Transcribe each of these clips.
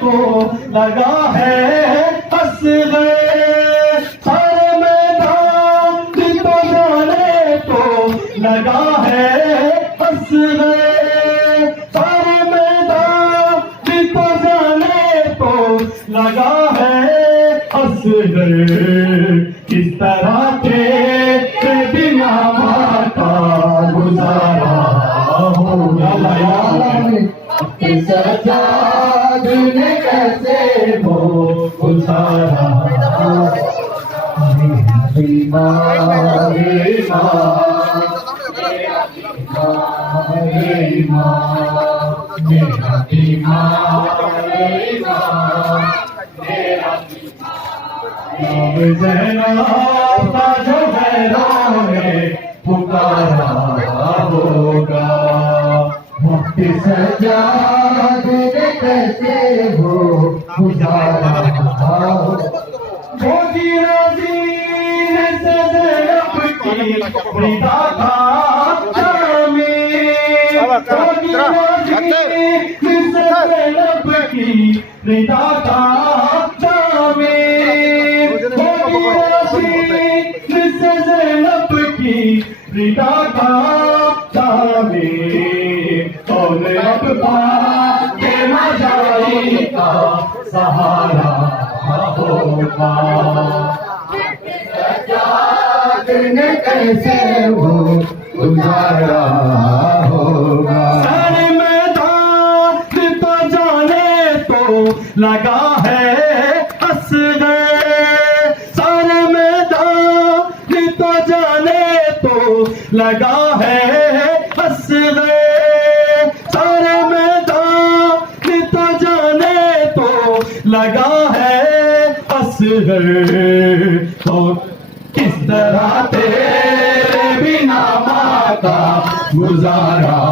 को लगा है असग़र, सारे मैदान दिल तो जाने को लगा है असग़र, सारे मैदान दिल तो जाने को लगा है असग़र। किस तरह तेरे बिना माता गुजारा होगा, सजाद ने कैसे वो गुजारा, जो गैरों ने पुकारा होगा, मुफ्ती सजाद ने कैसे हो गुजारा, मोदी राजी ने ज़ैनब की रिदा का शामिल, मोदी राजी ने ज़ैनब की रिदा का शामिल, मोदी राजी ने ज़ैनब की रिदा का शामिल, कौन अब के मजाई का सहारा होगा, सजाद ने कैसे वो गुजारा होगा। सारे मैदान तो जाने तो लगा है असग़र, सारे मैदान तो जाने तो लगा है असग़र, सारे मैदान तो जाने तो लगा है असग़र। तो किस तरह तेरे बिना माता गुजारा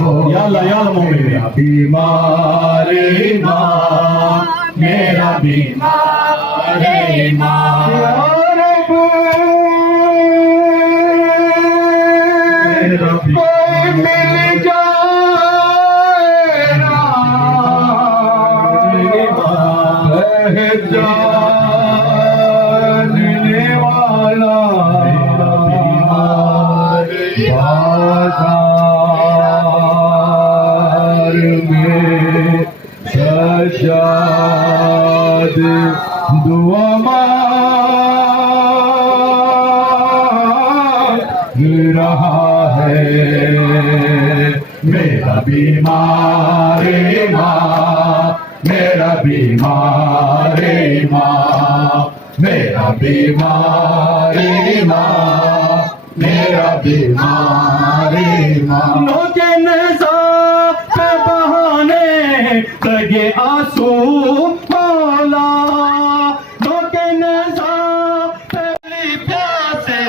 हो, या मेरा बीमार माँ, मेरा बीमार माँ, कोई मिल जाएगा जानने वाला, बाज़ार में सजाद दुआ मांग रहा है, मेरा बीमार माँ, मेरा बीमार माँ, मेरा बीमार माँ, मेरा बीमार माँ। लोगे नज़ा पे बहाने लगे आंसू मौला, लोगे नज़ा पे प्यासे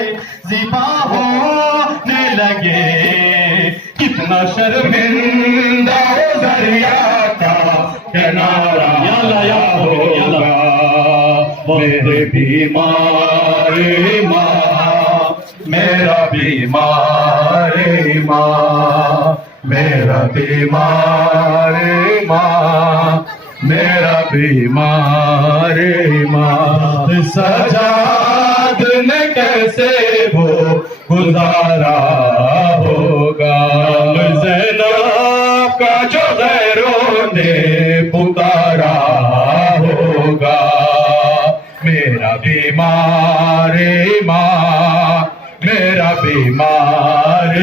ज़िबा होने लगे, कितना शर्मिंदा दरिया का किनारा होगा, मेरे बीमार माँ, मेरा बीमार माँ, मेरा बीमार माँ, मेरा बीमार माँ। सजाद ने कैसे वो गुजारा होगा, ज़ैनब का जो गैरों ने पुकारा होगा, मेरा बीमार माँ, मेरा बीमार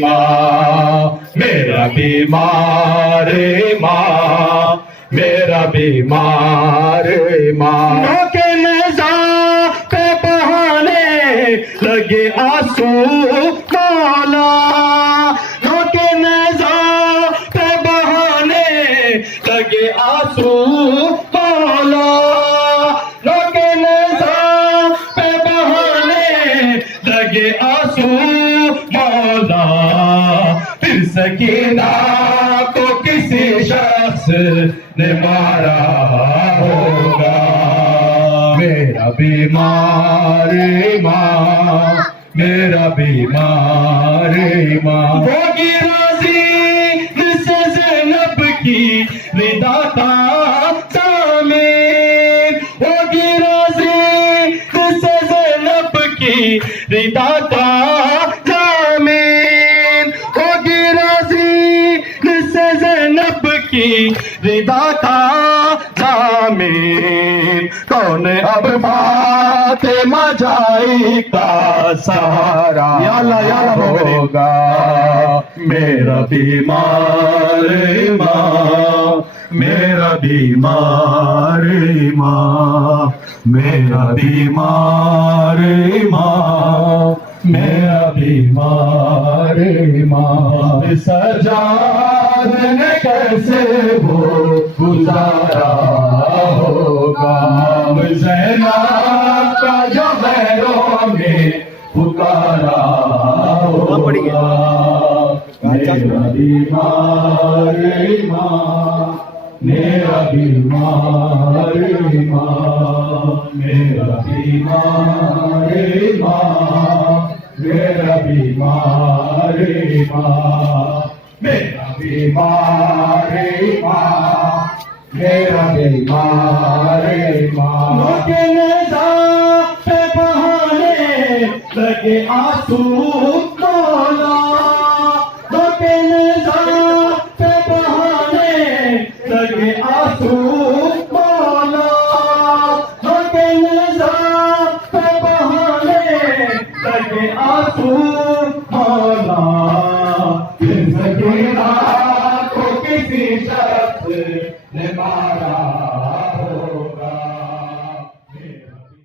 माँ, मेरा बीमार माँ, मेरा बीमार माँ। के नज़ा पे बहाने लगे आंसू मौला, के नज़ा पे बहाने लगे आंसू मौला, के नज़ा पे बहाने लगे आंसू मौला, फिर सकीना को किसी शख्स ने मारा होगा, मेरा बीमार माँ, मेरा बीमार माँ। होगी राजी जिससे ज़ैनब की रिदा का था ज़मीन, कौन अब फातिमा जाई का सहारा होगा। मेरा बीमार माँ, मेरा बीमार माँ, मेरा बीमार माँ, मेरा बीमार माँ। सजाद ने कैसे वो गुजारा होगा। ज़ैनब का जो गैरों में पुकारा होगा। मेरा बीमार माँ, मेरा बीमार माँ, मेरा बीमार माँ, मेरा बीमार माँ, मेरा बीमार माँ, मेरा बीमार माँ। लगे नज़ार पे बहाने लगे आंसू तोला, लगे नज़ार पे बहाने लगे आंसू तोला, लगे नज़ार पे बहाने लगे आंसू तोला। जिंदगी को किसी शख्स ने मारा होगा।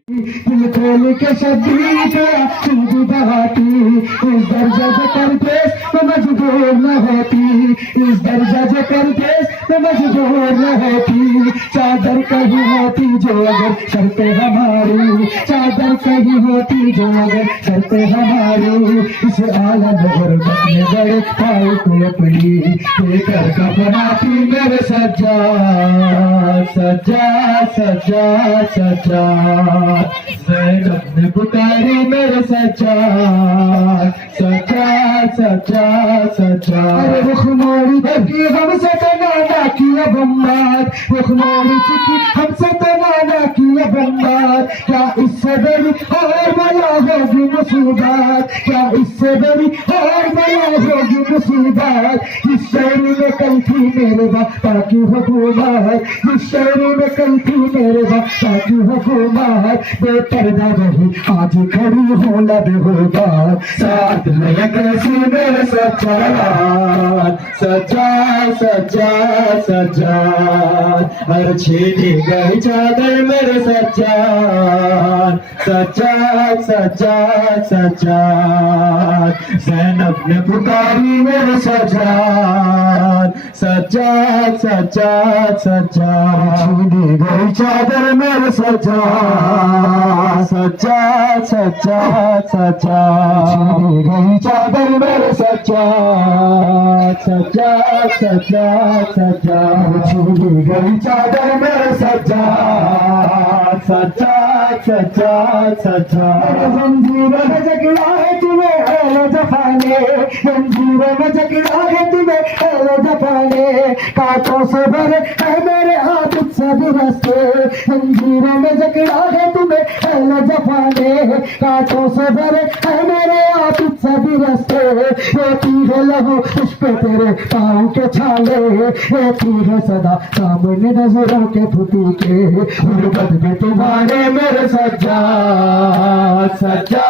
दिल खोल के शब्द सिंधु बहाती, इस दर्जा जो कर देश तो मजबूर न होती, इस दर्जा जो कर देश तो मजबूर न होती। चादर कहीं होती जो अगर शर्तें हमारी, चादर कहीं होती जो अगर शर्तें हमारी। इस आलम गुरबत में बड़े पाए को अपनी लेकर का बनाती मेरे सज्जा सज्जा सज्जा सज्जा। ज़ैनब ने पुकारी मेरे सज्जा सज्जा सज्जा सज्जा। अरे रुख मोड़ी देखी हमसे तो नाना किया बम्बाद, रुख मोड़ी चुकी हमसे तो नाना किया बम्बाद। क्या इससे बड़ी और बड़ा होगी मुसीबत, क्या इससे बड़ी और बड़ा होगी मुसीबत। जिस शहरी में कल थी मेरे बापा की हुकूमत, जिस शहरी में कल थी मेरे बापा की हुकूमत। बेपर्दा वही आज खड़ी हो लब होगा, साथ में कैसी मेरे सच्चा सच्चा सच्चा सच्चा। हर छीनी गई चादर मेरे सच्चा सच्चा सच्चा सच्चा। ज़ैनब ने पुकारी मेरे सच्चा सच्चा सच्चा सच्चा। छीनी गई चादर मेरे सच्चा सच्चा सच्चा सच्चा। छीनी गई चादर मेरे सच्चा सच्चा सच्चा सच्चा। छीनी गई चादर मेरे सच्चा सच्चा सच्चा सच्चा। जंजीरों में जकड़ा है तुम्हें ऐ जफाने, जंजीरों में जकड़ा है तुम्हें ऐ जफाने। कांटों से भरे है मेरे हाथ सभी रास्ते, जंजीरों में जकड़ा है तुम्हें ऐ जफाने। कांटों से भरे है मेरे हाथ सभी रास्ते। रोती है लहू उस पे तेरे पाँव के छाले, रोती है सदा सामने नजरों के फुटी के। गुरबत में तुम्हारे मेरे सच्चा सच्चा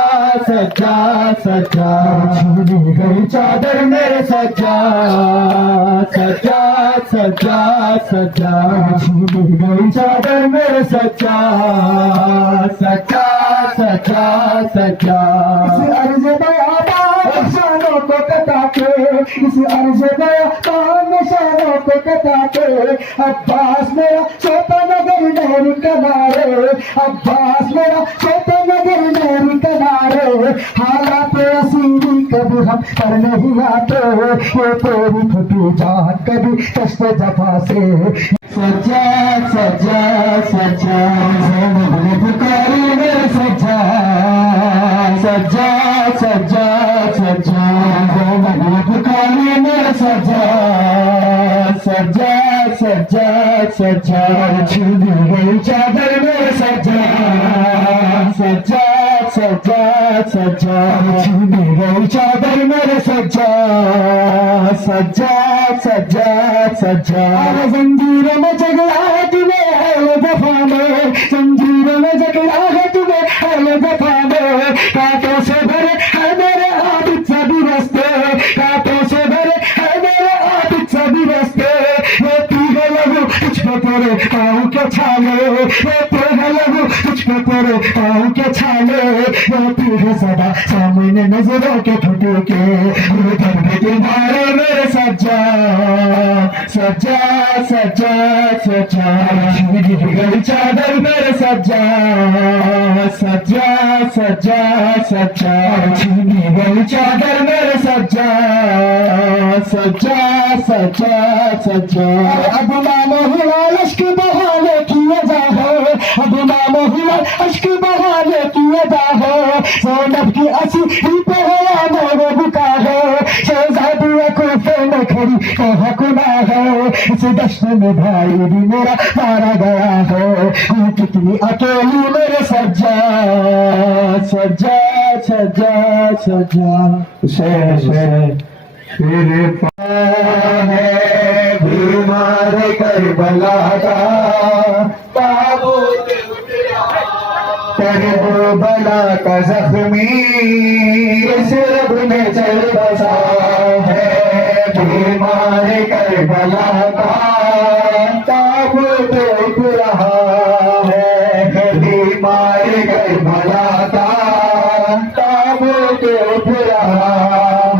सच्चा सच्चा। छीनी गई चादर मेरे सच्चा सच्चा सच्चा सच्चा। छीनी गई चादर मेरे सच्चा सच्चा सच्चा सच्चा। इस अर्ज में शानों को कटा के, इस अर्ज में शानों को कटा के। अब्बास मेरा छोटा नगर नहर किनारे, अब्बास मेरा छोटा नगर नहर किनारे। हालात असीरी कभी हम पर नहीं आते, ये तेरी फटी जान कभी कष्ट जफा से। सच्चा सच्चा सच्चा। ज़ैनब ने पुकारी मेरे सच्चा सच्चा सच्चा सच्चा। ज़ैनब ने पुकारी मेरे सच्चा सच्चा सच्चा सच्चा। छीनी गई चादर मेरे सच्चा सच्चा सच्चा सज्जाद छीनी गई चादर मेरे सज्जाद सज्जाद सज्जाद सज्जाद जंजीरों में जगड़ा है तुम्हें है वफा में जंजीरों में जगड़ा है तुम्हें है वफा में कांटों से भरे है मेरे आबिद सभी रास्ते कांटों से भरे है मेरे आबिद सभी रास्ते ये पीले लगू कुछ पे तेरे पाँव के छाले ये पीले लगू कुछ पे तेरे पाँव के छाले ये पीले सदा सामने नजरों के ठुटू के उधर भी तुम्हारे मेरे सज्जा सज्जा सज्जा सज्जा गई चादर मेरे सज्जा सज्जा सज्जा सज्जा छीनी गई चादर मेरे सज्जा सज्जा सज्जा सज्जा अब मामो हुआ अश्क बहाने किए जा है अब मामो हुआ अश्क बहाने किए जा है ज़ैनब की असी ही पे है मेरे बुका है शहज़ादी कोफे में खड़ी कहा गुना है इस दश्त में भाई भी मेरा मारा गया है कितनी अकेली मेरे सज्जा सज्जा सज्जा सज्जा फिर है बीमार करबला का ताबूत करबला का जख्मी सिर्फ में चल बसा है बीमार करबला का ताबूत उठ रहा है बीमार करबला का ताबूत उठ रहा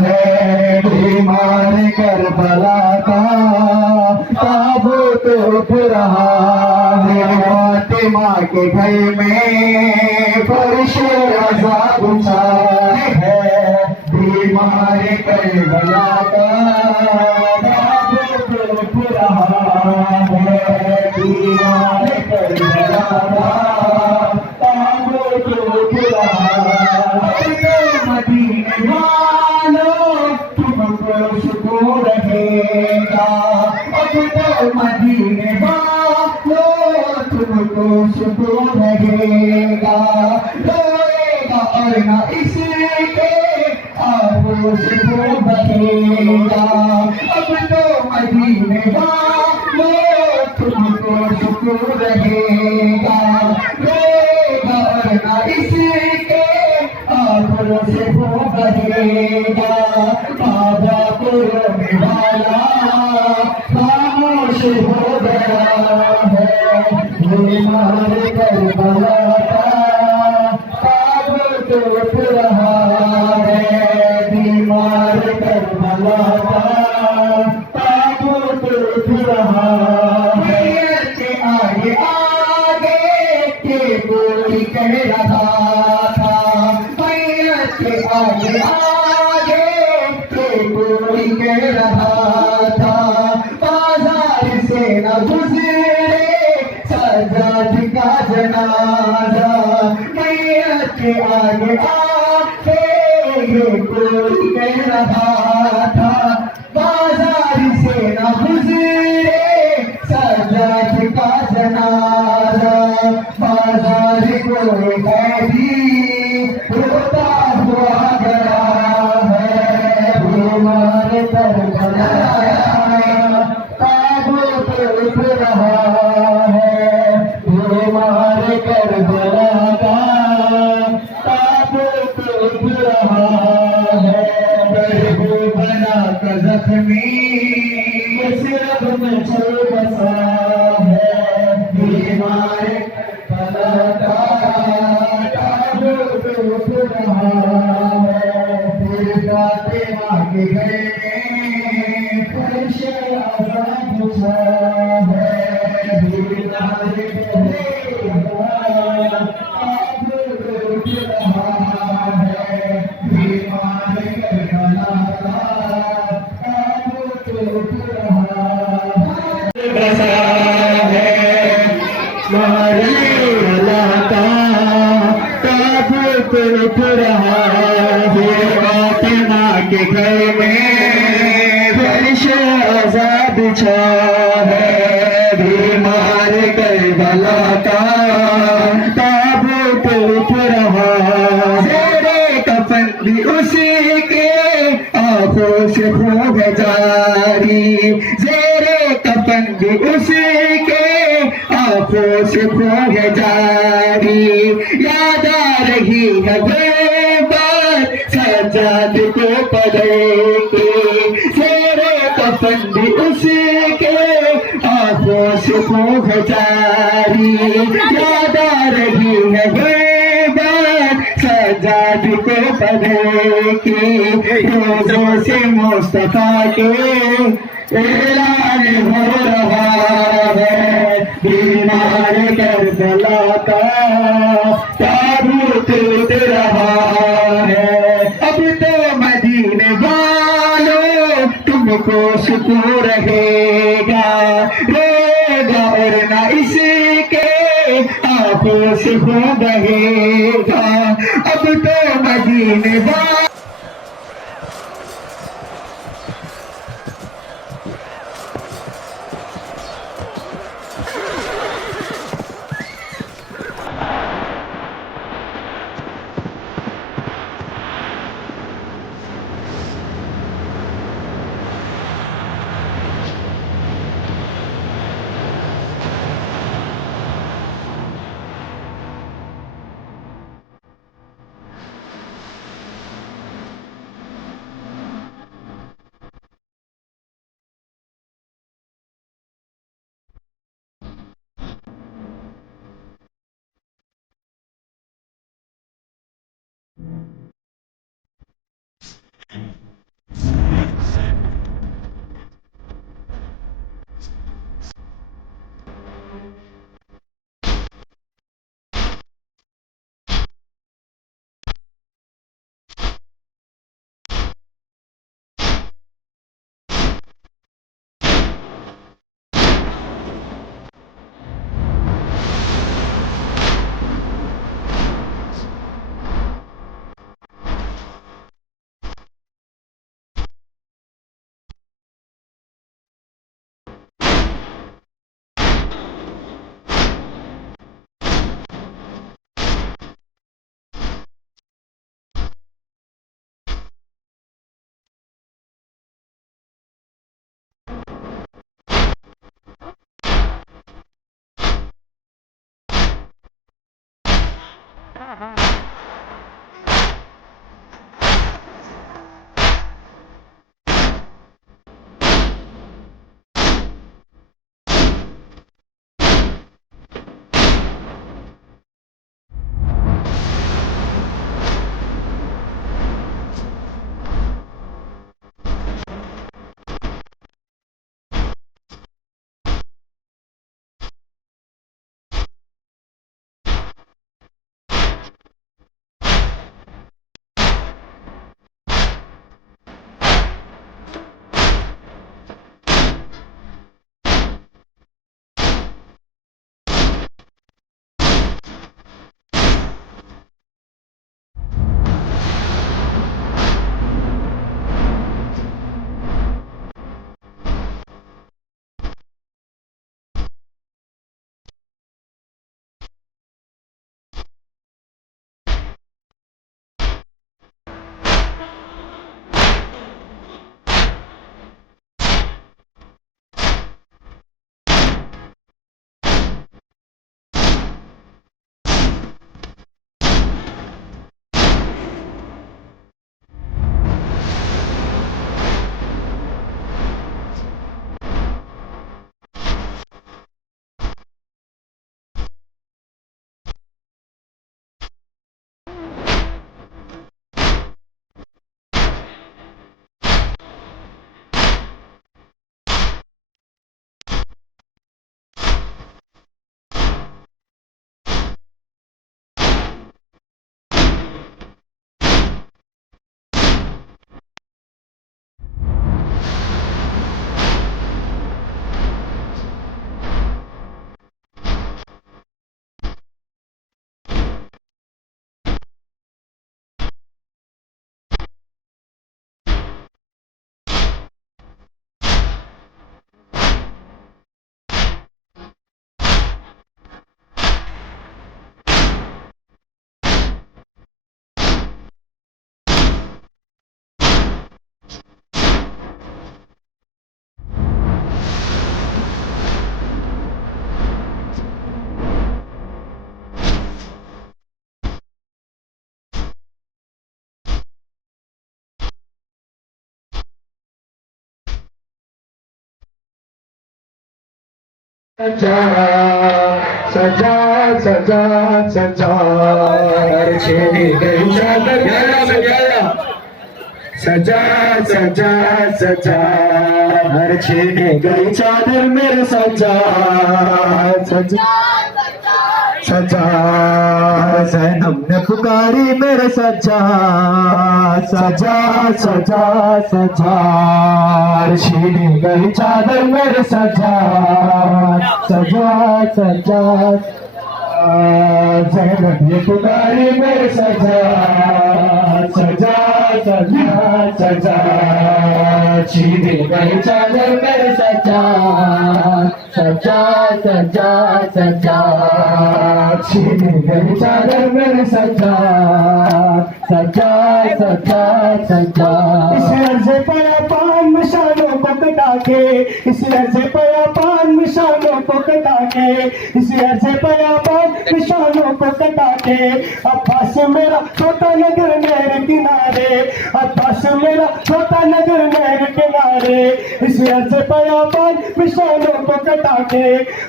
है बीमार करबला का ताबूत उठ रहा है फातिमा के घर में फर्श अज़ाब है बीमार करबला का ताबूत उठ रहा है बीमार करबला का ताबूत उठ रहा है मदीने वालों तुमको सुकून रहेगा अब तो मदीने वालों तुमको सुकून रहेगा रोएगा और न इसके आंखों से वो बहेगा अब तो मदीने वालों तुमको सुकून रहेगा रोएगा और न इसके आंखों से वो बहेगा बाबा को रोने वाला खामोश हो गया है बीमार करबला का ताबूत उठ रहा है बीमार करबला का ताबूत उठ रहा है के आगे आगे के कोई कह रहा था के आगे आगे के कोई कह रहा था बाजार से न गुजरे सजाद का जनाजा मैया के आगे आगे ये कोई कह रहा था बाजार से न गुजरे सजाद का जनाजा बाजार को कैदी रोता हुआ गया है बीमार करबला ताबूत उठ रहा है बीमार करबला का ताबूत उठ रहा है करबला का जख्मी सिर्फ में चल बसा है बीमार करबला का उठ रहा है फिर फातिमा के घर में फर्श अज़ाब है बीमार करबला उठ रहा है बीमार करबला का ताबूत उठ रहा है मारिया का ताबूत उठ रहा है फातिमा के घर में फर्श अज़ाब छा है बीमार करबला का ताबूत उठ रहा है बंदी उसके आंखों से खो है जारी। याद आ रही है वो बात सजाद को पढ़े के, तेरे कफन भी उसके आंखों से खो है जारी। याद आ रही है वो बात सजाद को पढ़े के, रोजों से मुस्तफा के ऐलान हो रहा है। बीमार करबला का ताबूत उठ रहा है। अब तो मदीने वालों तुमको सुकून रहेगा, रोगा और ना इसके आंखों से हो बहेगा। अब तो मदीने वालों सजा सजा सजा सजा छेड़ी गई चादर सजा सजा सजा हर छेड़ी गई चादर मेरे सजा सजा सजा सनम ने पुकारी मेरे सजा सजा सजा सजा छीनी गई चादर मेरे सजा सजा सजा सनम ने पुकारी मेरे सजा सजा सजा सजा छीनी गई चादर मेरे सजा सजा सजा सजा छीनी गई चादर मेरे सजा सजा सजा सजा इस अर्ज़े पर पान निशानों को कटा के इस अर्ज़े पर पान निशानों को कटा के इस अर्ज़े पर पान निशानों को कटा के अब्बास मेरा छोटा नगर मेरे किनारे अब्बास मेरा छोटा नगर मेरे किनारे इस अर्ज़े पर पान निशानों को कटा के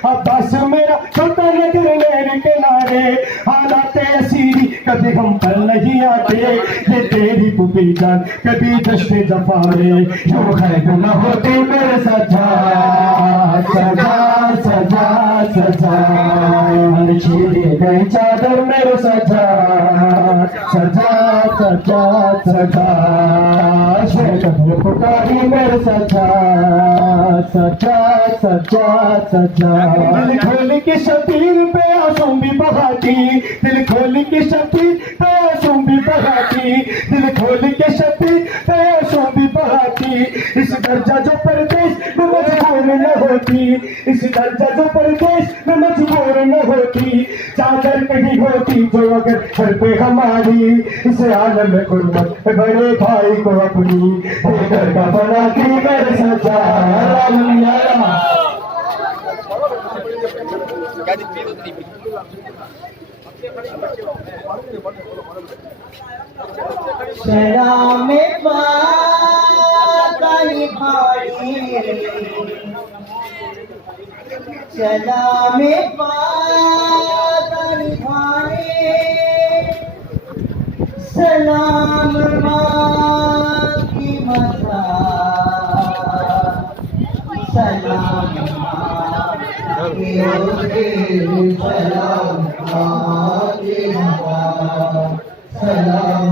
अब्बास मेरा छोटा नगर मेरे किनारे हालात असीरी कभी हम पर नहीं आते ये तेरी बुबी जान कभी दश्ते जफाए यूं है गुनाह होते मेरे सजा सजा सजा सजा छीनी गई चादर मेरे सजा सजा सजा सजा कभी पुकारी मेरे सजा सजा सजा सजा दिल खोल के शबीर पे आंसू भी बहाती दिल खोल के शबीर पे आंसू भी बहाती दिल खोल के शबीर पे आंसू भी बहाती इस दर्जा जो परदेश में मजबूर न होती इस दर्जा जो परदेश में मजबूर न होती चादर कहीं होती जो अगर घर पे हमारी इस आलम में गुर्बत बड़े भाई को अपनी घर का बना के मेरे सजा सलाम पानी भाई सलाम पानी भाई सलाम की मजा सलाम सलाम सलाम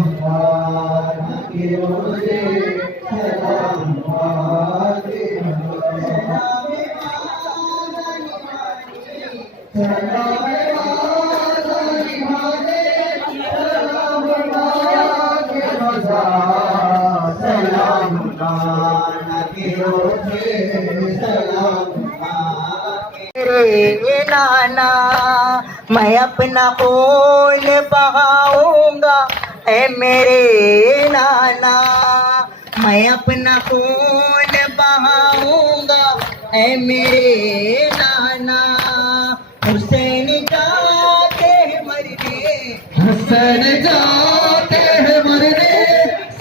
नाना मैं अपना खून बहाऊंगा ऐ मेरे नाना मैं अपना खून बहाऊंगा ऐ मेरे नाना हुसैन जाते हैं मरने हुसैन जाते हैं मरने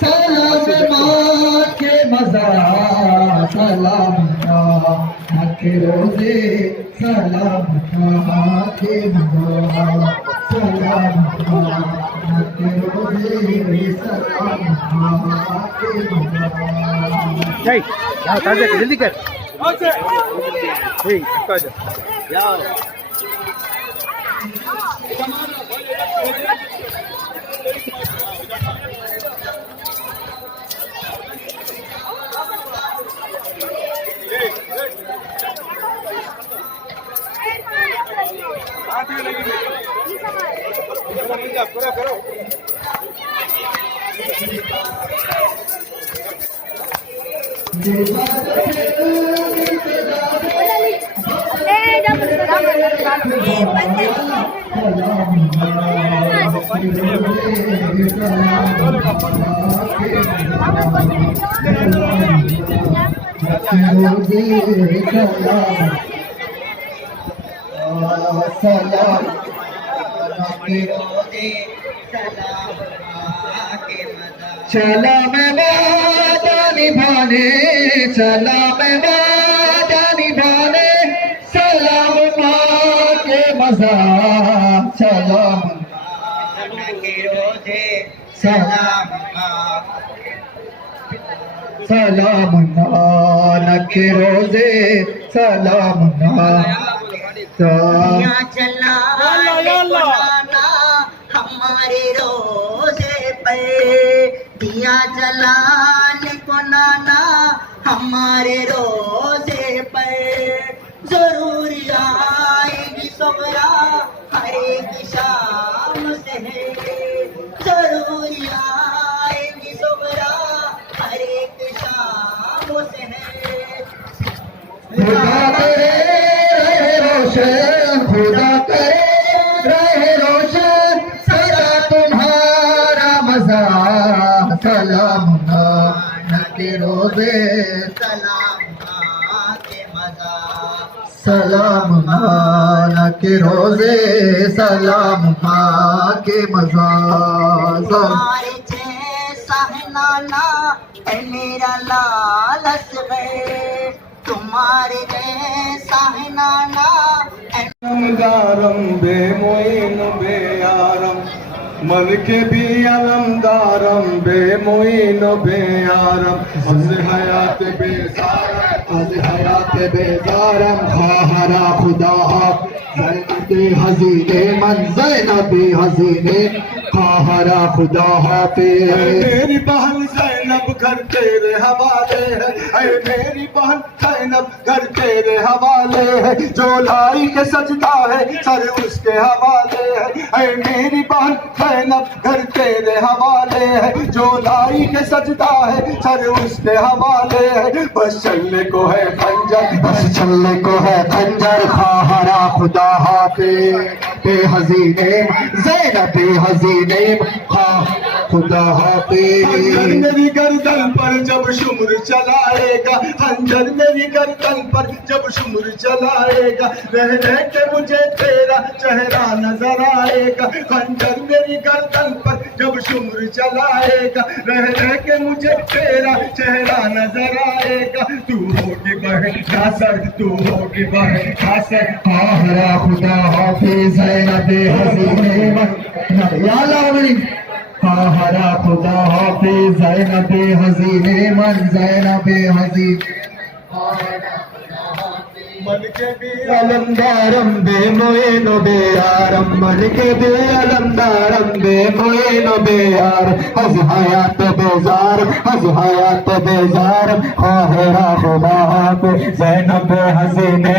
सलाम माँ के मज़ार सलाम माँ के रोज़े सलाम माँ के मज़ार सलाम माँ के रोज़े सलाम माँ के मज़ार जल्दी कर जाओ करो करो चला मैं वादा निभाने चला मैं वादा निभाने सलाम मजा सलाम के रोजे सलाम सलाम के रोजे सलाम दिया जलाने को नाना हमारे रोजे पे दिया जलाने को नाना हमारे रोजे पे जरूर आएगी सोहरा हर एक शाम से जरूर आएगी सोहरा हर एक शाम से खुदा करे रहे रोशन खुदा करे रहे रोशन सदा तुम्हारा मजा सलाम के रोजे सलाम के मजा सलाम के रोजे सलाम के मजा तुम्हारे जैसा है नाना है मेरा लालच है तुम्हारे जैसा है नाना है अलमदारम बेमोइन बेयारम मन के भी अलमदारम बेमोइन बेयारम हज हयात बेजारम खाहरा खुदा ज़ैनबे हज़ीने मन ज़ैनबे हज़ीने खाहरा खुदा पे मेरी बहन ज़ैनब घर तेरे हवाले है ऐ मेरी बहन ज़ैनब घर तेरे हवाले है जो लाई के सजदा है सर उसके हवाले है ऐ मेरी बहन ज़ैनब घर तेरे हवाले है जो लाई के सजदा है सर उसके हवाले है बस चलने को है खंजर बस चलने को है खंजर खाहरा खुदा पे हज़ीने ज़ैनब हज़ीने खा खुदा पे मेरी गर्दन पर जब शुम्र चलाएगा खंजर मेरी गर्दन पर जब शुम्र चलाएगा रह रह के मुझे तेरा चेहरा नजर आएगा खंजर मेरी गर्दन पर जब शुम्र चलाएगा रह रह के मुझे तेरा चेहरा नजर आएगा तू होगी बहन खासर तू होगी बहन खासर खाहरा खुदा हाफिज ज़ैनब हज़ीने या अल्लाह खाहरा खुदा हाफिज ज़ैनब हज़ीने मन ज़ैनब हज़ीन मन के भी अलमदारम बेमोइन बेयारम मन के भी अलमदारम बेमोइन बेयार हज हयात बेजार हज हयात बेजार खाहरा खुदा पे ज़ैनब हज़ीने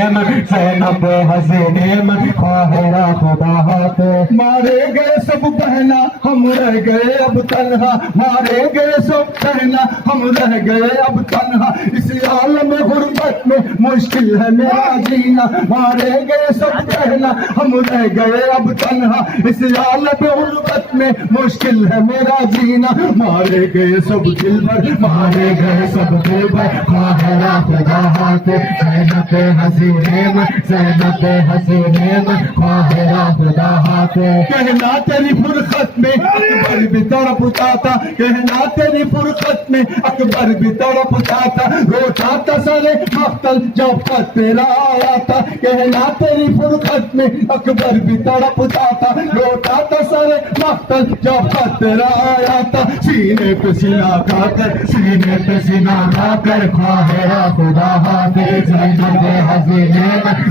ज़ैनब हज़ीने खाहरा खुदा पे मारे गए सब बहना हम रह गए अब तन्हा मारे गए सब बहना हम रह गए अब तन्हा इस आलम गुर्बत में मुश्किल है मेरा जीना मारे गए सब बहना हम रह गए अब तन्हा इस आलम गुर्बत में मुश्किल है मेरा जीना मारे गए सब दिलबर मारे गए सब दिलबर खाहरा खुदा पे ज़ैनब हज़ीने ज़ैनब हज़ीने खाहरा खुदा पे कहना तेरी फुरखत में अकबर भी तड़प उठाता कहना तेरी फुरखत में अकबर भी तड़प उठाता रोता था सारे मख्तल जब तक तेरा आया था कहना तेरी फुरखत में अकबर भी तड़प उठाता रोता था सारे मख्तल जब तक तेरा आया था सीने पे सीना खाकर सीने पे सीना खाकर खाहरा खुदा पे ज़ैनब हज़ीने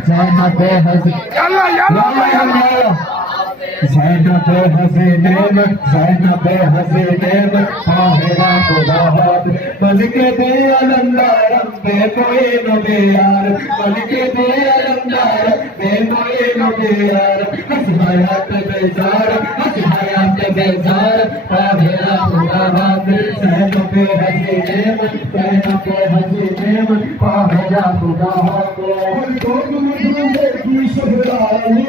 ज़ैनब हज़ीने ज़ैनब हज़ीने ज़ैनब हज़ीने खाहरा खुदा पे मलिके बे अलमदारम बेमोइन बेयार मलिके बे अलमदारम बेमोइन बेयार हस हयात बेजार खाहरा खुदा पे ज़ैनब हज़ीने खाहरा खुदा पे हर गोद में ढूंढेगी शोहरा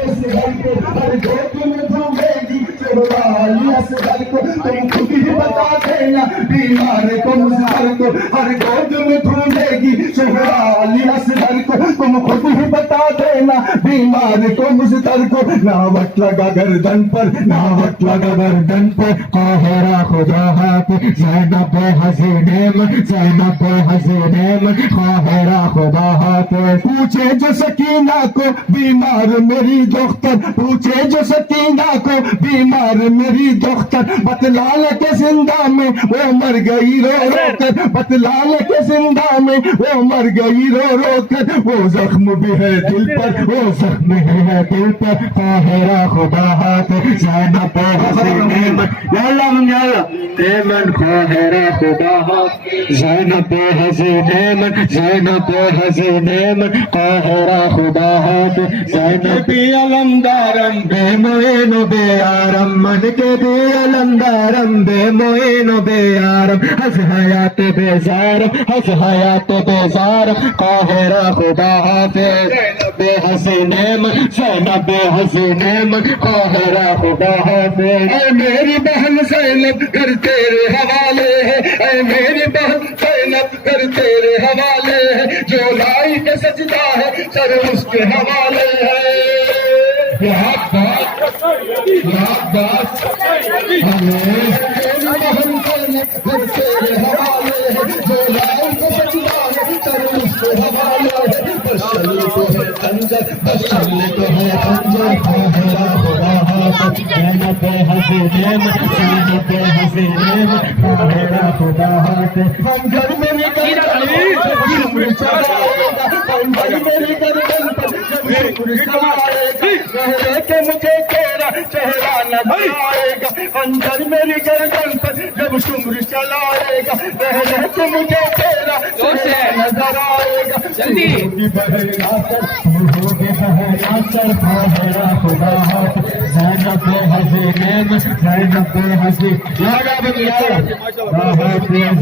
असगर को हर गोद में ढूंढेगी शोहरा असगर को तुम खुद ही बता देना बीमार को मुज़र को हर गोद में ढूंढेगी शोहरा असगर को तुम खुद ही बता देना बीमार को मुझतर को नावट लगा गर्दन पर, नावट लगा गर्दन पर। काहिरा खुदा हाथ ज़ैनब हसीने में, ज़ैनब हसीने में काहिरा खुदा हाथ। पूछे जो सकीना को बीमार मेरी दोख्तर, पूछे जो सकीना को बीमार मेरी दोख्तर, बतलाल के जिंदा में वो मर गई रो रो कर, बतलाल के जिंदा में वो मर गई रो रो कर। वो जख्म भी है दिल पर, वो जख्म है दिल पर। काहिरा खुदा हाथ ज़ैनब हसीने में, काहिरा खुदा हाथ ज़ैनब हसीने में, ज़ैनब हसीने में काहिरा खुदा हाथ। ज़ैनब भी अलमदारम बेमोइन बेयारम, मन के भी अलमदारम बेमोइन बेयारम। हस हयात बेजारम, हस हयात बेजारम काहिरा खुदा हाफिज। बेहसीने में ज़ैनब हसीने में काहिरा खुदा हाफिज। ऐ मेरी बहन ज़ैनब घर तेरे हवाले है, ऐ मेरी बहन ज़ैनब घर तेरे हवाले है। जो लाई के सजदा है सर उसके हवाले है। या बात मेरी बहन ज़ैनब घर तेरे हवाले है। जो लाई के सजदा है सर उसके हवाले है। बशल को है खंजर, बशल को है खंजर काहिरा खुदा हाथ। ज़ैनब हसीने में, ज़ैनब हसीने में काहिरा खुदा हाथ। हम घर में निकल शुक्र चलाएगा, हम घर में निकल शुक्र चलाएगा। कहने के मुझे तेरा चेहरा नजर आएगा, अंदर मेरी गर्दन पर जब शुक्र चलाएगा। कहने के मुझे तेरा चेहरा नजर आएगा। होगी बहरा सर, होगी बहरा सर काहिरा खुदा हाथ। ज़ैनब हसीने में, ज़ैनब हसी ज़ैनब हसीने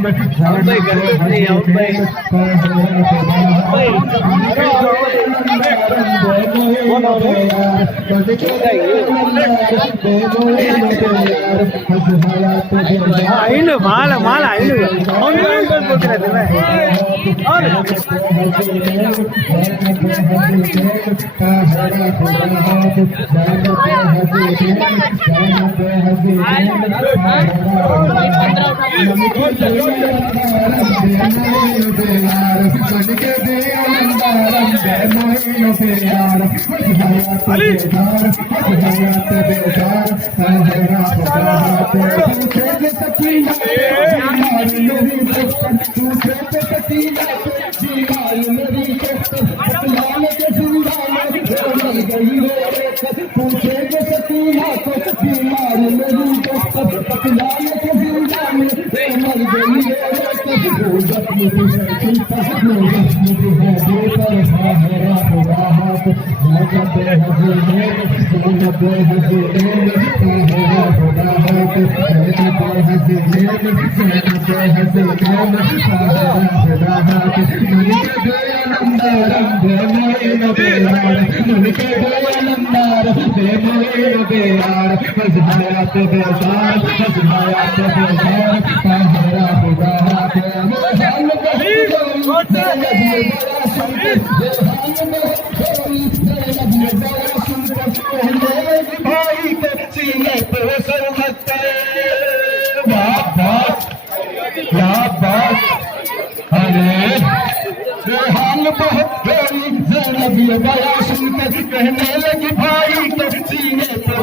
में, ज़ैनब हसीने में काहिरा खुदा ಇನ್ನು ಮಾಲ ಮಾಲ ಇನ್ನು कहने लगी भाई के सीने पर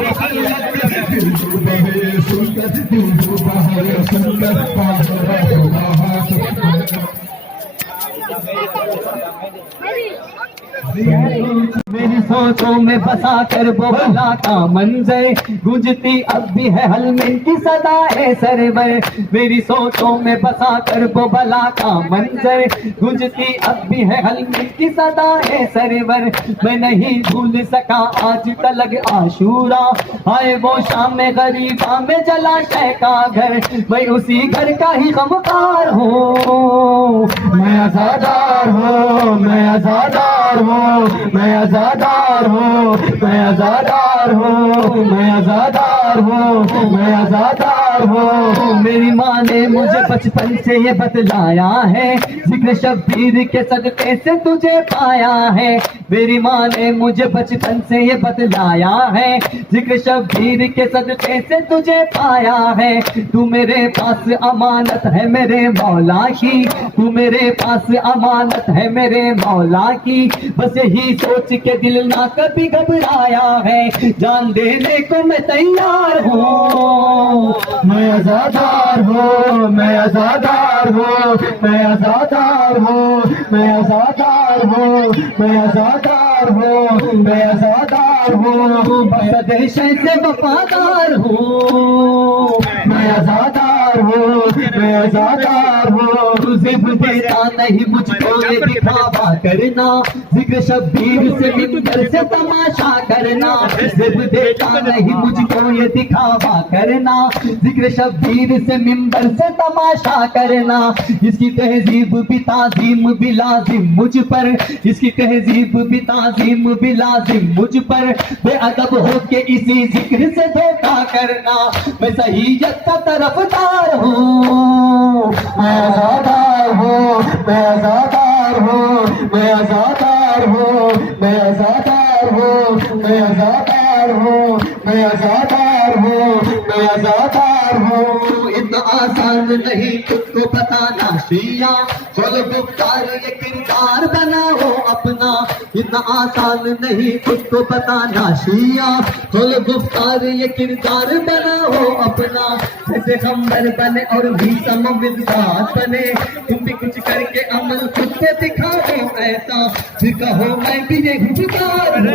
मेरी सोचों में बसा कर बोला का मंजर, गूंजती अब भी है हलमिन की सदाए सरवर। मेरी सोचों में बसा कर बोला का मंजर, गूंजती अब भी है हलमिन की सदाए सरवर। मैं नहीं भूल सका आज तलक आशूरा, आए वो शाम में गरीबा में जला शह का घर। मैं उसी घर का ही गमकार हूँ, मैं आजादार हूँ, मैं आजादार हूँ, मैं आजादार हूँ, मैं आजादार हूँ, मैं आजादार हूँ, मैं आजादार हूँ। मेरी माँ ने मुझे बचपन से ये बतलाया है, जिक्र शब्बीर के सदक़े से तुझे पाया है। मेरी माँ ने मुझे बचपन से ये बतलाया है, जिक्र शब्बीर के सदक़े से तुझे पाया है। तू मेरे पास अमानत है मेरे मौला की, तू मेरे पास अमानत है मेरे मौला की। बस यही सोच के दिल ना कभी घबराया है, जान देने को मैं तैयार हूँ। मैं आज़ादार हूँ, मैं आज़ादार हूँ, मैं आज़ादार हूँ, मैं आज़ादार हूँ, मैं आज़ादार हूँ, मैं आज़ादार हूँ, बस देश से वफादार हूँ। मैं आज़ादार हूँ, मैं आज़ादार हूँ। तू जिक्र देता नहीं मुझको ये दिखावा करना, जिक्र शब्बीर से मिंबर से तमाशा करना। जिक्र देता नहीं मुझको ये दिखावा करना, जिक्र शब्बीर से मिंबर से तमाशा करना। इसकी तहजीब भी ताज़ीम भी लाजिम मुझ पर, इसकी तहजीब भी ताज़ीम भी लाजिम मुझ पर। बेअदब होके इसी जिक्र से धोखा करना, मैं सहीयत का तरफदार हूँ। मैं आज़ादार हूँ, मैं आज़ादार हूँ, मैं आज़ादार हूँ, मैं आज़ादार हूँ, मैं आज़ादार हूँ, मैं आज़ादार हूँ, मैं आज़ादार हूँ। इतना आसान नहीं तुझको बताना शिया, चलो गुफ्तार ये किरदार बनाओ अपना। इतना आसान नहीं तुझको बताना शिया, चलो गुफ्तार ये किरदार बनाओ अपना। जैसे खंबर बने और भी समविदात बने, तुम भी कुछ करके अमल खुद से दिखाओ ऐसा, फिर कहो मैं भी ये गुफ्तार हूँ।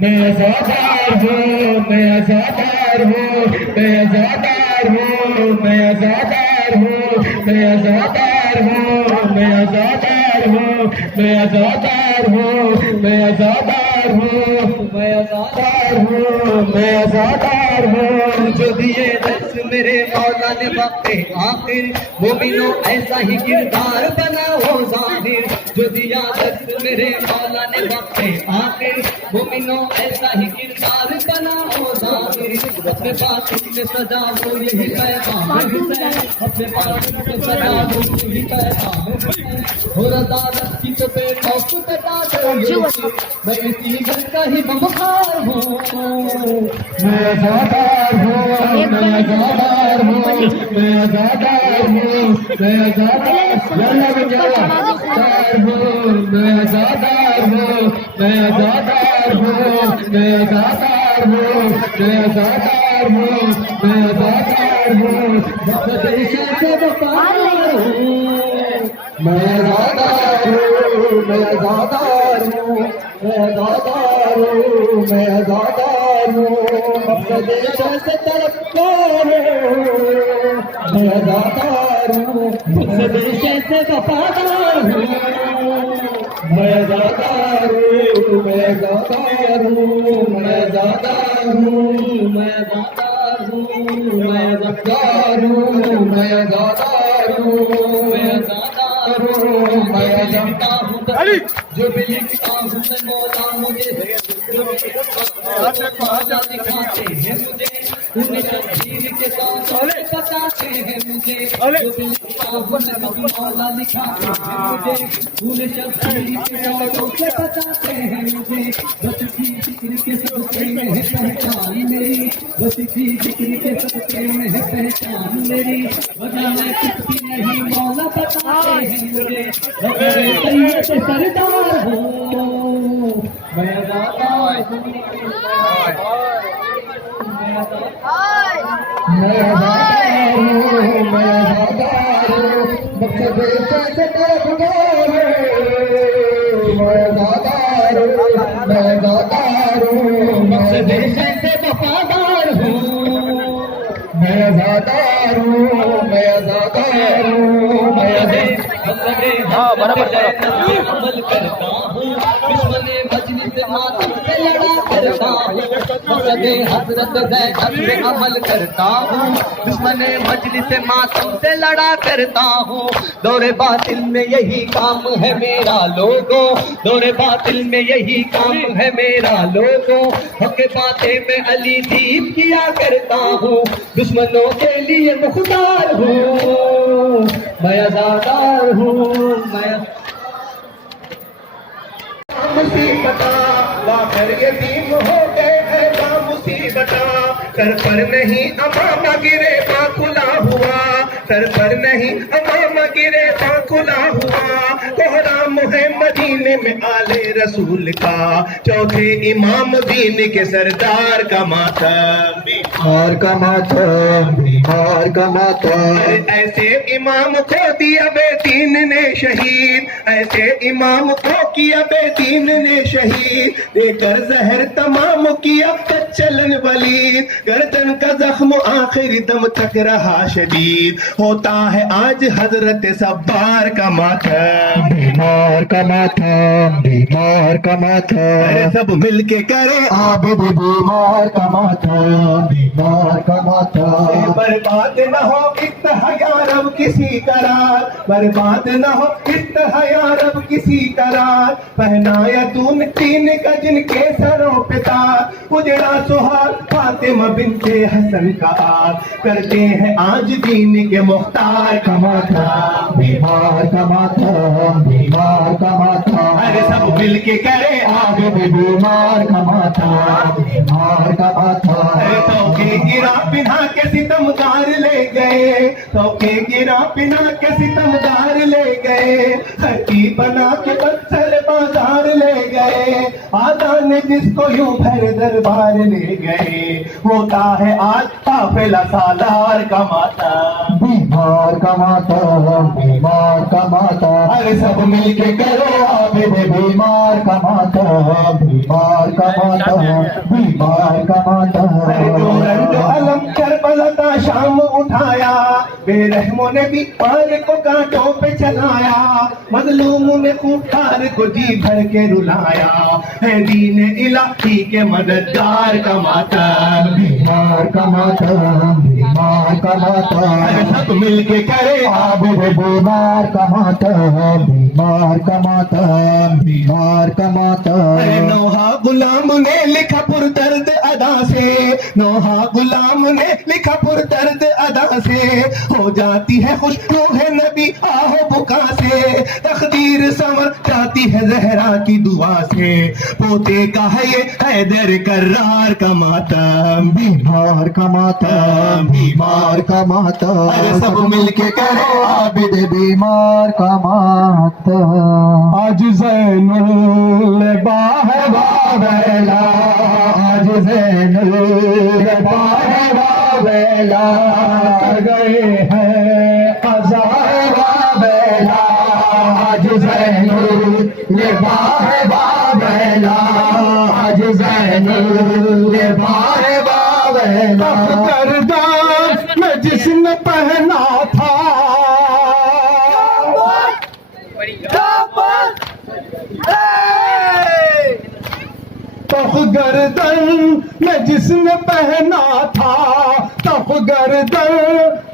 मैं आज़ादार हूँ, मैं आज़ादार हूँ, मैं आज़ादार हूँ, मैं आज़ादार हूँ, मैं आज़ादार हूँ, मैं आज़ादार हूँ, मैं आज़ादार हूँ, मैं आज़ादार हूँ, मैं आज़ादार हूँ, मैं आज़ादार हूँ। जो दिए दर्श मेरे मौला ने वक़्ते आखिर, मोमिनो ऐसा ही किरदार बनाओ जाहिर। जो दिया दर्श मेरे मौला ने वक़्ते आखिर, मोमिनो ऐसा ही किरदार बनाओ जाहिर। अपने बातिल में सजा वो यही पैगाम है, अपने बातिल में सजा वो यही पैगाम है। और अदालत की तो बेखौफ बता दो, मैं इसी घर का ही बमखार हूँ। मैं आज़ादार हूँ, मैं आज़ादार हूँ, मैं आज़ादार हूँ, मैं आज़ादार हूँ, मैं आज़ादार हूँ, मैं आज़ादार हूँ, मैं आज़ादार हूँ, मैं आज़ादार हूँ, मैं आज़ादार हूँ। देश से वफादार हूँ। मैं आज़ादार हूँ, मैं आज़ादार हूँ, मैं आज़ादार हूँ, मैं आज़ादार हूँ। अपने देश से तरफदार हूँ, मैं आज़ादार हूँ, अपने देश से वफादार हूँ। मैं आज़ादार हूँ, मैं आज़ादार हूँ, मैं आज़ादार हूँ, मैं आज़ादार हूँ, मैं आज़ादार हूँ, मैं आज़ादार हूँ, मैं आज़ादार हूँ, मैं आज़ादार हूँ। जो भी लिखता हूँ मैं मौला मुझे, जो भी दिखाते हैं मुझे, उन्हें तस्वीर के साथ बताते हैं मुझे। जो भी लिखता हूँ मैं मौला दिखाते हैं मुझे, उन्हें तस्वीर के साथ बताते हैं मुझे। बस इसी जिक्र के सबसे में है पहचान मेरी, बस इसी जिक्र के सबसे में है पहचान मेरी। वजह मैं किसकी नहीं मौला बताते हैं मुझे, मैं सरदार हूँ। मैं आज़ादार हूँ, मैं आज़ादार हूँ, मैं आज़ादार हूँ। मकसद से तरफदार हूँ, मैं आज़ादार हूँ, मैं आज़ादार हूँ। मकसद से वफादार हूँ, मैं आज़ादार हूँ, मैं आज़ादार हूँ, मैं अमल करता हूँ, दुश्मने मजलिस मातम से लड़ा करता हूँ। मकसदे हजरत ज़ैनब पे अमल करता हूँ, दुश्मने मजलिस मातम से लड़ा करता हूँ। दौरे बातिल में यही काम है मेरा लोगों, दौरे बातिल में यही काम है मेरा लोगों। हक बातें में अली दीप किया करता हूँ, दुश्मनों के लिए मुख्तार हूँ। मैं आज़ादार हूँ, मैं मुसीबता, लाकर यतीम हो गए है मुसीबता। सर पर नहीं अमामा गिरे बाकुला हुआ, सर पर नहीं अमामा गिरे बाकुला हुआ। कोहराम है मदीने में आले रसूल का, चौथे इमाम दीन के सरदार का मातम, बीमार का मातम, बीमार का मातम। ऐसे इमाम को दिया बेदीन ने शहीद, ऐसे इमाम को किया बेदीन ने शहीद। देकर जहर तमाम किया चलन वलीद, गर्दन का जख्म आखिरी दम तक रहा शदीद। होता है आज हजरत सब्बार का मातम, बीमार का मातम, बीमार का मातम। अरे सब मिलके करे आबिद बीमार का मातम, बीमार का मातम। बर्बाद न हो इत्तहा या रब किसी करार, बर्बाद न हो इत्तहा या रब किसी करार। पहनाया तूने तीन गजन के सरों पे तार, उजड़ा सुहाग फातिमा बिन्ते हसन का आर। करते हैं आज दीन के मुख्तार का मातम, बीमार का मातम, बीमार का मातम। अरे सब मिलके करे आबिद बीमार का मातम, बीमार का अरे मातम। तो के गिरा पिन्हा के सितमगार ले गए, तो के गिरा पिन्हा के सितमगार ले गए। हटी बना के पत्थर बाजार ले गए, आदा ने जिसको यूं भर दरबार ले गए। होता है आज काफिला सालार का मातम, बीमार का मातम, बीमार का मातम। अरे सब मिलके करो आबिद बीमार का मातम, बीमार का मातम, बीमार का जो रंग मातम। अलम करबला का शाम उठाया, बेरहमों ने भी पार को कांटों पे चलाया। मजलूमों ने खूंखार को जी भर के रुलाया, है दीन इलाही के मददगार का मातम, बीमार का मातम, बीमार का अरे मातम। सब मिलके करे आबिद बीमार का मातम, बीमार का मातम, बीमार का अरे मातम। नोहा गुलाम ने लिखा पुरदर्द अदा से, नोहा गुलाम ने लिखा पुरदर्द अदा से। हो जाती है खुश रूह नबी आहो बुका से, तकदीर संवर जाती है जहरा की दुआ से। पोते का है ये हैदर करार का मातम, बीमार का मातम, बीमार का मातम। अरे सब मिलके करो आबिद बीमार का मातम। आज ज़ैनुल बाहे बाबेला, आज ज़ैनुल बाहे बाबेला गए हैं अज़ाए बाबेला। आज ज़ैनुल बाहे बाबेला, आज ज़ैनुल बाहे बाबेला। गर्दन में जिसने पहना था, तफ गर्दन में जिसने पहना था, तफ गर्दन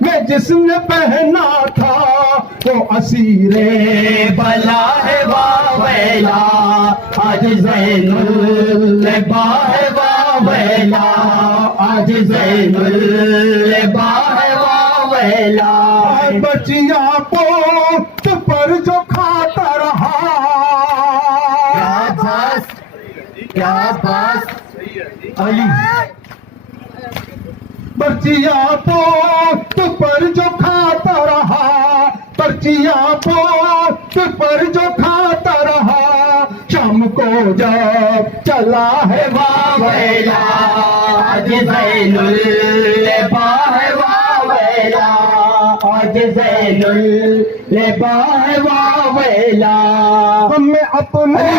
में जिसने पहना था। वो असीरे बला है वावेला, आज ज़ैनुल बाहे वावेला, आज ज़ैनुल बाहे वावेला। बचिया पोत पर जो खाता रहा, क्या बस अली। बचिया पोत पर जो खाता रहा, बचिया पोत पर जो खाता रहा। शाम को जब चला है वावेला, आज ज़ैनुल बाहे वावेला, आज ज़ैनुल बाहे वावेला। हमें अपने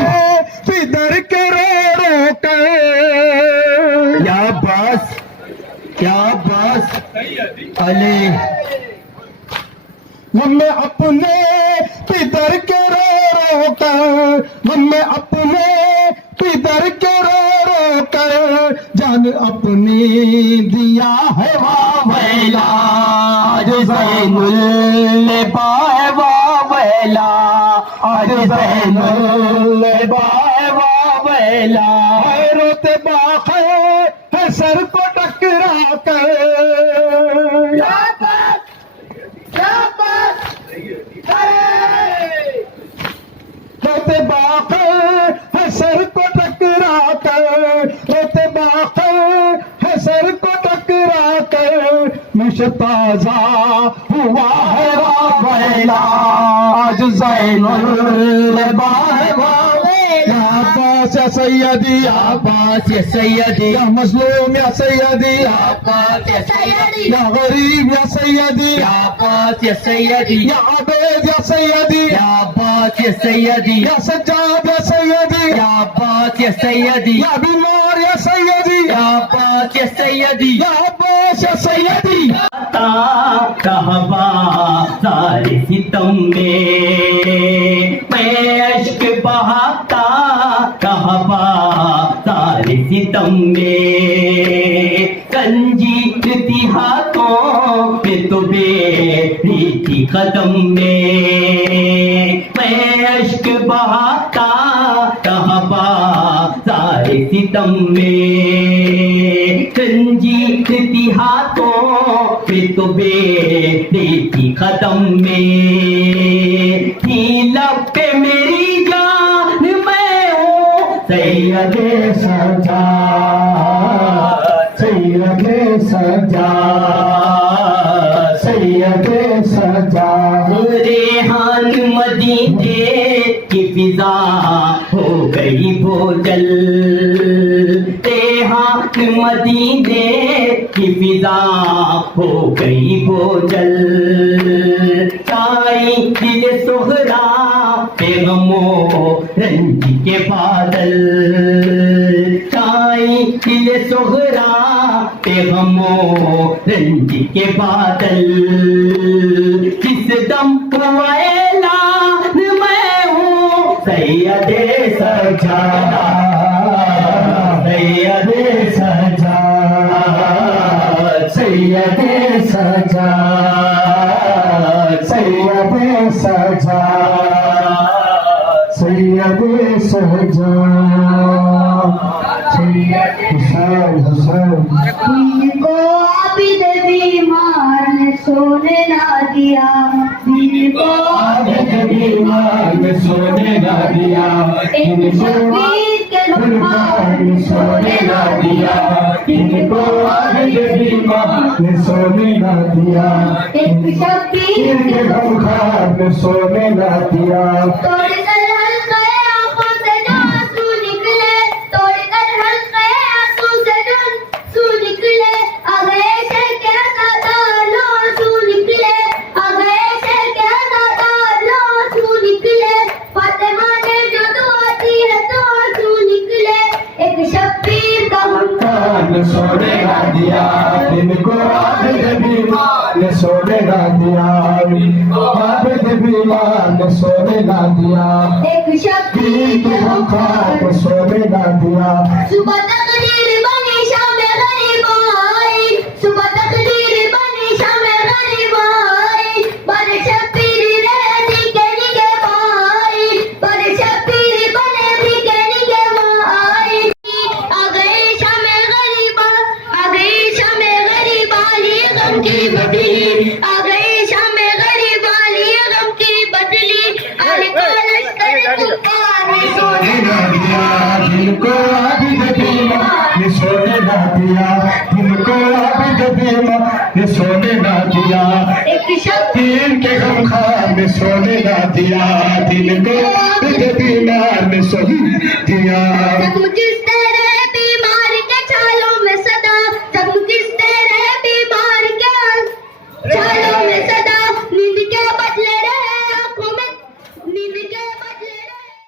पिदर के रो कर, क्या बस अली। हमें अपने पिदर के रो कर, हमें अपने पिदर के रो कर। जान अपनी दिया है वावेला, आज ज़ैनुल बाहे वावेला, आज ज़ैनुल बाहे वावेला। रोते बाखे है सर को टकरा कर, रोते बाखे है सर को ताजा हुआ है वावेला आज ज़ैनुल बाहवा या अब्बास या सैयदी या अब्बास या सैयदी या मज़लूम या सैयदी या अब्बास या सैयदी या गरीब या सैयदी या अब्बास या सैयदी या आबिद या सैयदी या अब्बास या सैयदी या सज्जाद या सैयदी या अब्बास या सैयदी या बीमार या सैयदी या अब्बास या सैयदी या अब्बास या सैयदी कहबा सारे सितम में मैं अश्क बहाता कहबा सारे सितम में कंजी हाथों में तो बेटी कदम में मैं अश्क बहाता कहबा सारे सितम में कंजी हाथों में तो बेटी कदम में थी लब पे मेरी जान मैं हूँ सैयदे सजा सैयदे सजा सैयदे सजा रेहान मदीने की फिजा हो गई भोजल रेहान मदीने की फिजा हो गई भोजल चाई दिल सोहरा पैगमो रंज के बादल चाई दिल सोहरा पैगमो रंज के बादल किस दम हुआ ऐलान मैं हूँ सैयदे सजा सैयदे सजा सैयदे सजा सैयदे सजा सैयदे सजा हुसैन हुसैन दिन को आबिद बीमार ने सोने ना दिया दिन को आबिद बीमार ने सोने ना दिया एक शबीर के लुभार ने सोने ना दिया इनको आबिद बीमार ने सोने ना दिया एक शबीर इनके गमखार ने सोने ना दिया तोड़ कर हल्के आंखों से जो आंसू निकले तोड़ कर हल्के आंसू से जो आंसू निकले अगले से क्या दादा लो आंसू निकले अगले से क्या दादा लो आंसू निकले फातिमा ने जो दुआ दी है तो आंसू निकले एक शबीर का गमखार ने सोने ना दिया इनको आबिद बीमार ने सोने ना दिया आबिद बीमार ने सोने ना दिया एक शबीर इनके के गमखार ने सोने ना दिया सुबह तकदीर बनी शाम गरीब आई सुबह तकदीर बनी शाम गरीब आई पर शबीर रहती के निगे भाई पर शबीर बने भी के निगे भाई आ गई शाम गरीब आ गई शाम गरीब आली गम की बदली आ गई शाम गरीब आली गम की बदली अली का लश्कर पुकार सोने ना दिया जिनको आबिद बीमार ने सोने ना दिया जिनको आबिद बीमार ने सोने ना दिया एक शब्द दिल के गमखार ने सोने ना दिया दिल को